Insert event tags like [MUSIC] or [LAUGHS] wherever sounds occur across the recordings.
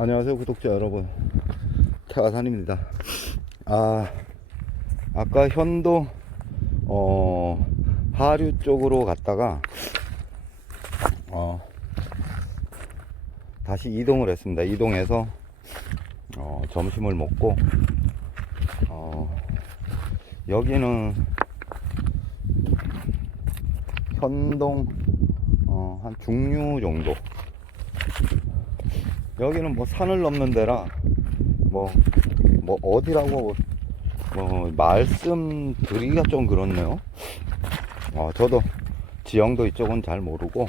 안녕하세요 구독자 여러분. 태화산입니다. 아 아까 현도 어 하류 쪽으로 갔다가 어 다시 이동을 했습니다. 이동해서 어 점심을 먹고 어 여기는 현동 어, 한 중류 정도 여기는 뭐 산을 넘는 데라 뭐, 뭐 어디라고 뭐 말씀드리기가 좀 그렇네요. 어, 저도 지형도 이쪽은 잘 모르고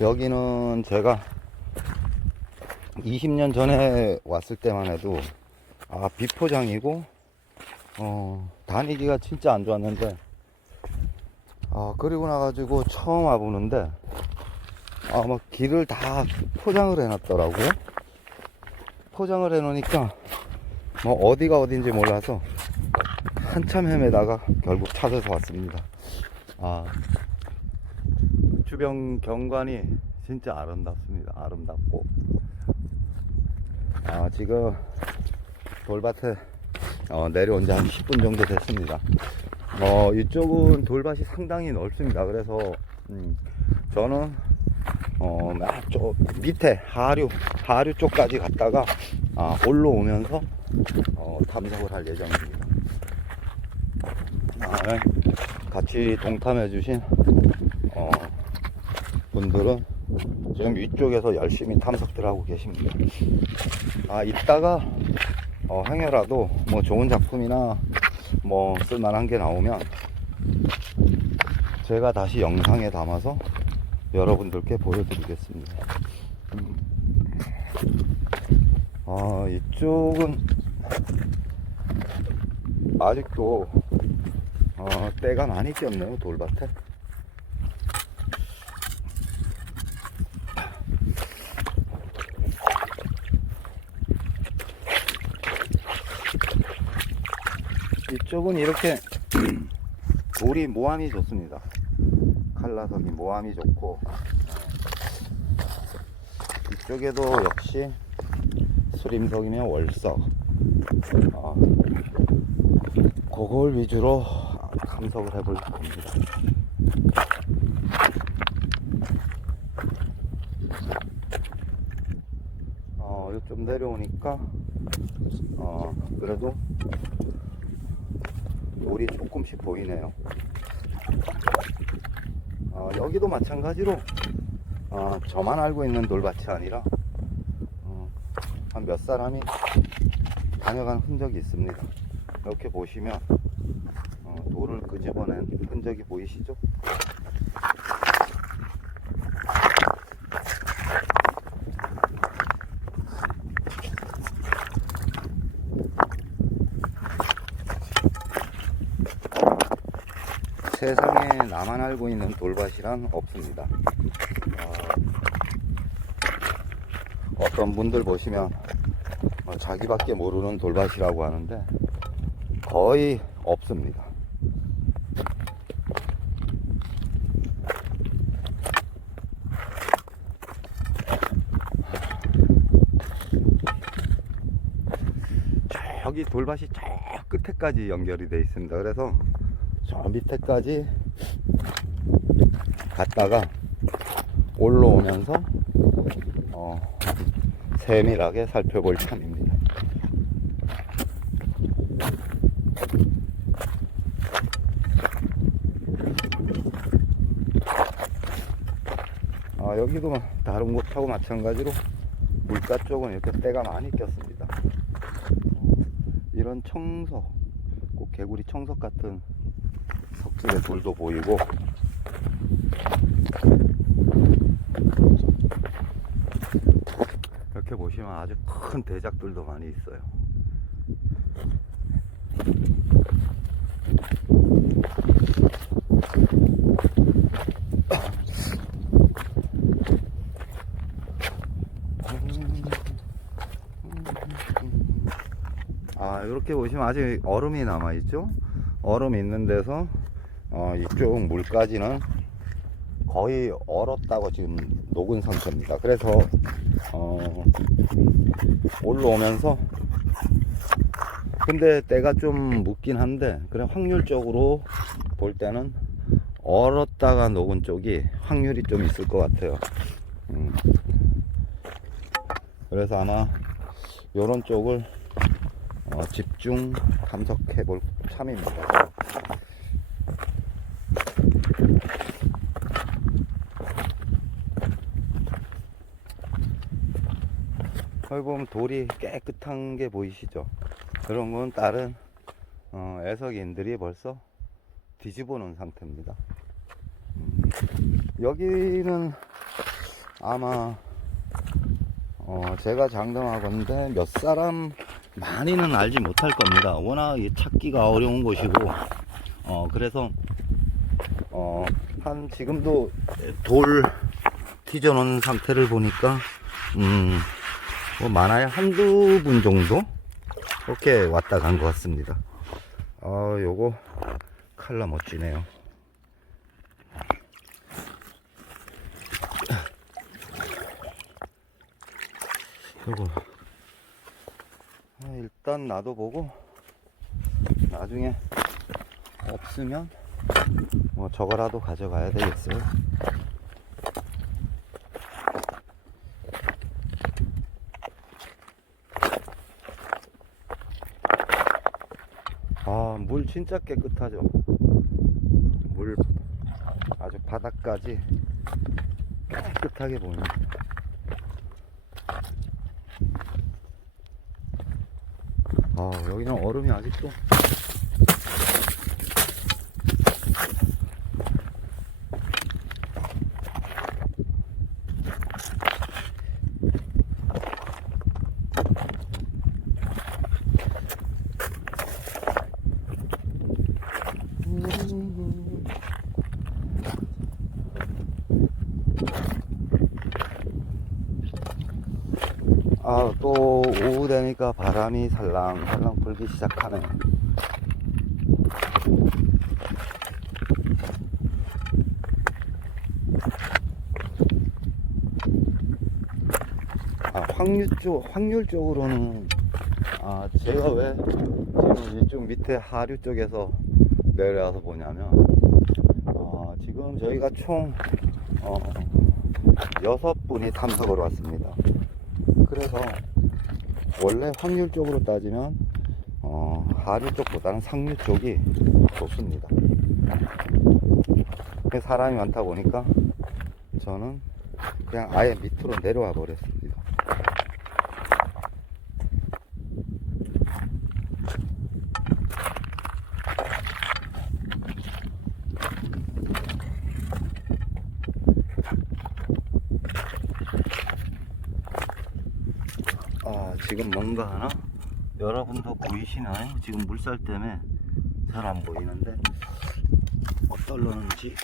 여기는 제가 20년 전에 왔을 때만 해도 아 비포장이고 어, 다니기가 진짜 안 좋았는데 아 그리고 나가지고 처음 와보는데 아, 막 길을 다 포장을 해놨더라고요. 포장을 해놓으니까 뭐 어디가 어딘지 몰라서 한참 헤매다가 결국 찾아서 왔습니다. 아, 주변 경관이 진짜 아름답습니다. 아름답고. 아, 지금 돌밭에 어, 내려온 지 한 10분 정도 됐습니다. 어, 이쪽은 돌밭이 상당히 넓습니다. 그래서, 음, 저는 어, 쪽 밑에 하류, 하류 쪽까지 갔다가 아, 올라오면서 어, 탐색을 할 예정입니다. 아, 네. 같이 동탐해주신 어, 분들은 지금 위쪽에서 열심히 탐색들 하고 계십니다. 아, 이따가 어, 행여라도 뭐 좋은 작품이나 뭐 쓸만한 게 나오면 제가 다시 영상에 담아서 여러분들께 보여드리겠습니다. 음. 아, 이쪽은 아직도 어, 때가 많이 꼈네요, 돌밭에. 이쪽은 이렇게 [CLEARS THROAT] 돌이 모함이 좋습니다. 칼라석이 모함이 좋고. 이쪽에도 역시 수림석이면 월석. 어, 그걸 위주로 감석을 해볼 겁니다. 어, 좀 내려오니까 어, 그래도 돌이 조금씩 보이네요 어, 여기도 마찬가지로 어, 저만 알고 있는 돌밭이 아니라 어, 한몇 사람이 다녀간 흔적이 있습니다. 이렇게 보시면 어, 돌을 끄집어낸 흔적이 보이시죠? 세상에 나만 알고 있는 돌밭이란 없습니다. 어, 어떤 분들 보시면 어, 자기밖에 모르는 돌밭이라고 하는데 거의 없습니다. 저기 돌밭이 저 끝에까지 연결이 되어 있습니다. 그래서 저 밑에까지 갔다가 올라오면서 어, 세밀하게 살펴볼 참입니다. 아, 여기도 다른 곳하고 마찬가지로 물가 쪽은 이렇게 때가 많이 꼈습니다. 어, 이런 청석, 꼭 개구리 청석 같은 석질의 돌도 보이고 이렇게 보시면 아주 큰 대작들도 많이 있어요. 아, 이렇게 보시면 아직 얼음이 남아있죠? 얼음 있는 데서 어, 이쪽 물까지는 거의 얼었다고 지금 녹은 상태입니다. 그래서 어, 올라오면서 근데 때가 좀 묻긴 한데 그래 확률적으로 볼 때는 얼었다가 녹은 쪽이 확률이 좀 있을 것 같아요. 음. 그래서 아마 요런 쪽을 어, 집중 탐색해 볼 참입니다. 여기 보면 돌이 깨끗한 게 보이시죠? 그런 건 다른 어, 애석인들이 벌써 뒤집어 놓은 상태입니다. 음, 여기는 아마 어, 제가 장담하건데 몇 사람 많이는 알지 못할 겁니다. 워낙 이 찾기가 어려운 곳이고 어, 그래서 어, 한 지금도 돌 뒤져 놓은 상태를 보니까 음, 뭐 많아야 한두 분 정도 이렇게 왔다 간 것 같습니다. 아, 요거 칼라 멋지네요. 요거 아, 일단 놔둬보고 나중에 없으면 뭐 저거라도 가져가야 되겠어요. 아, 물 진짜 깨끗하죠. 물 아주 바닥까지 깨끗하게 보입니다. 아, 여기는 얼음이 아직도 아, 또 오후 되니까 바람이 살랑살랑 불기 시작하네. 아, 확률 쪽, 확률적으로는, 아, 제가 왜 지금 이쪽 밑에 하류 쪽에서 내려와서 보냐면, 아, 지금 저희가 총, 어, 여섯 분이 탐색으로 왔습니다. 그래서 원래 확률적으로 따지면 어, 하류 쪽보다는 상류 쪽이 좋습니다. 사람이 많다 보니까 저는 그냥 아예 밑으로 내려와 버렸습니다. 아, 지금 뭔가 하나? 여러분도 보이시나요? 지금 물살 때문에 잘 안 보이는데 어떨려는지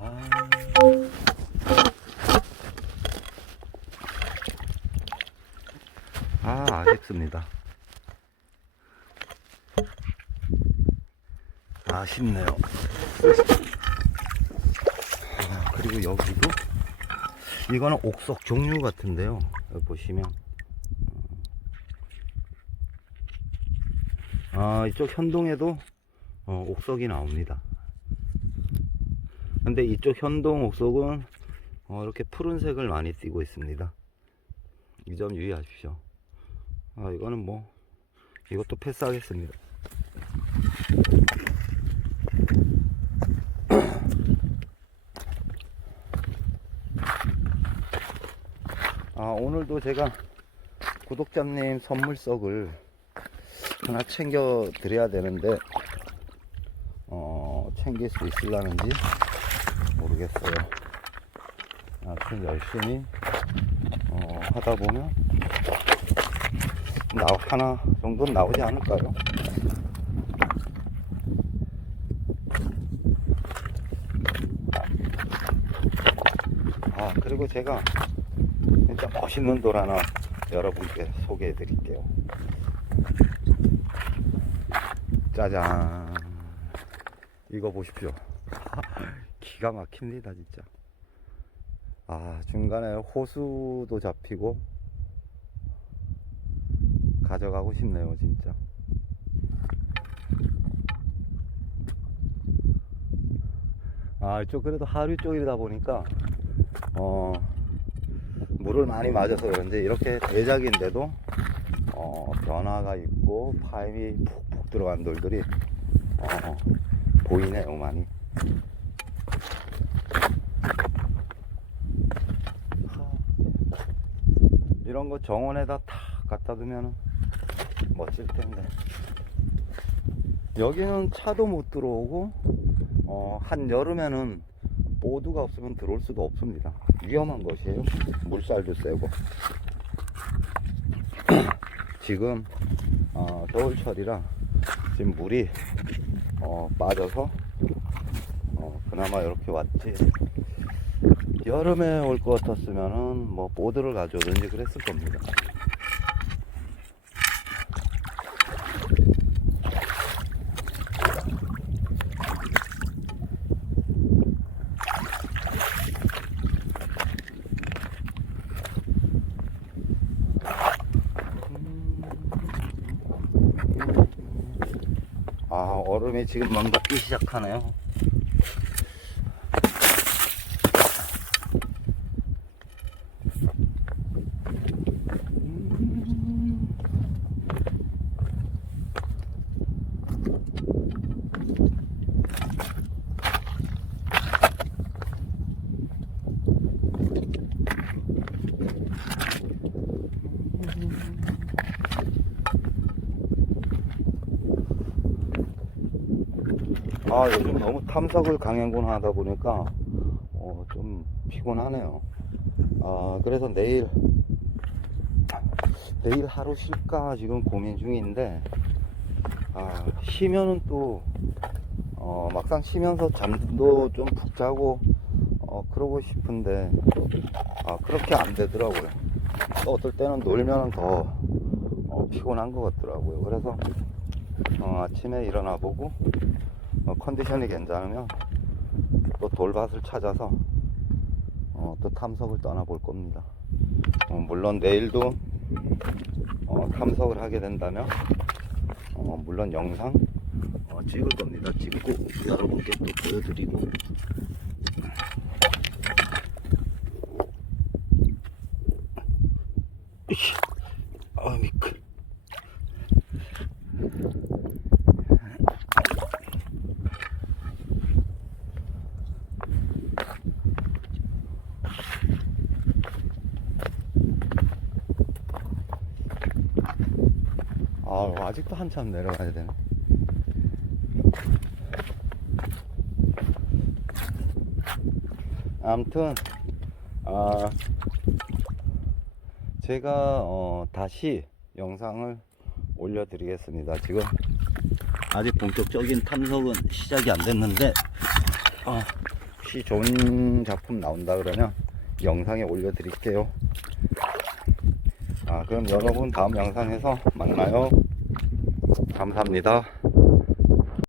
아... 아, 아쉽습니다. 아쉽네요. 아, 그리고 여기도 이거는 옥석 종류 같은데요. 여기 보시면. 아, 이쪽 현동에도 어, 옥석이 나옵니다. 근데 이쪽 현동 옥석은 어, 이렇게 푸른색을 많이 띠고 있습니다. 이 점 유의하십시오. 아, 이거는 뭐, 이것도 패스하겠습니다. 아, 오늘도 제가 구독자님 선물석을 하나 챙겨 드려야 되는데, 어, 챙길 수 있을라는지 모르겠어요. 하여튼 열심히, 어, 하다 보면, 나, 하나 정도는 나오지 않을까요? 아, 그리고 제가 진짜 멋있는 돌 하나 여러분께 소개해 드릴게요. 짜잔. 이거 보십시오. [LAUGHS] 기가 막힙니다 진짜 아 중간에 호수도 잡히고 가져가고 싶네요 진짜 아 이쪽 그래도 하류 쪽이다 보니까 어 물을 많이 맞아서 그런지 이렇게 대작인데도 어 변화가 있고 파임이 푹푹 들어간 돌들이 어 보이네요 많이. 이런 거 정원에다 탁 갖다 두면 멋질 텐데. 여기는 차도 못 들어오고 어, 한 여름에는 보드가 없으면 들어올 수도 없습니다. 위험한 것이에요. 물살도 세고. [CLEARS THROAT] 지금 어, 겨울철이라 지금 물이 어, 빠져서 어, 그나마 이렇게 왔지. 여름에 올 것 같았으면은 뭐 보드를 가져오든지 그랬을 겁니다. 아 얼음이 지금 멍닫기 시작하네요. 아 요즘 너무 탐석을 강행군 하다 보니까 어, 좀 피곤하네요. 아 그래서 내일 내일 하루 쉴까 지금 고민 중인데 아 쉬면은 또 어, 막상 쉬면서 잠도 좀 푹 자고 어, 그러고 싶은데 아 그렇게 안 되더라고요. 또 어떨 때는 놀면은 더 어, 피곤한 것 같더라고요. 그래서 어, 아침에 일어나 보고 어, 컨디션이 괜찮으면 또 돌밭을 찾아서 어, 또 탐석을 떠나볼 겁니다. 어, 물론 내일도 어, 탐석을 하게 된다면 어, 물론 영상 어, 찍을 겁니다. 찍고 여러분께 또 보여드리고 으쌰. 아 아직도 한참 내려가야 되네 아무튼 아 제가 어, 다시 영상을 올려드리겠습니다 지금. 아직 본격적인 탐석은 시작이 안 됐는데 어, 혹시 좋은 작품 나온다 그러면 영상에 올려드릴게요. 아, 그럼 여러분 다음 영상에서 만나요. 감사합니다.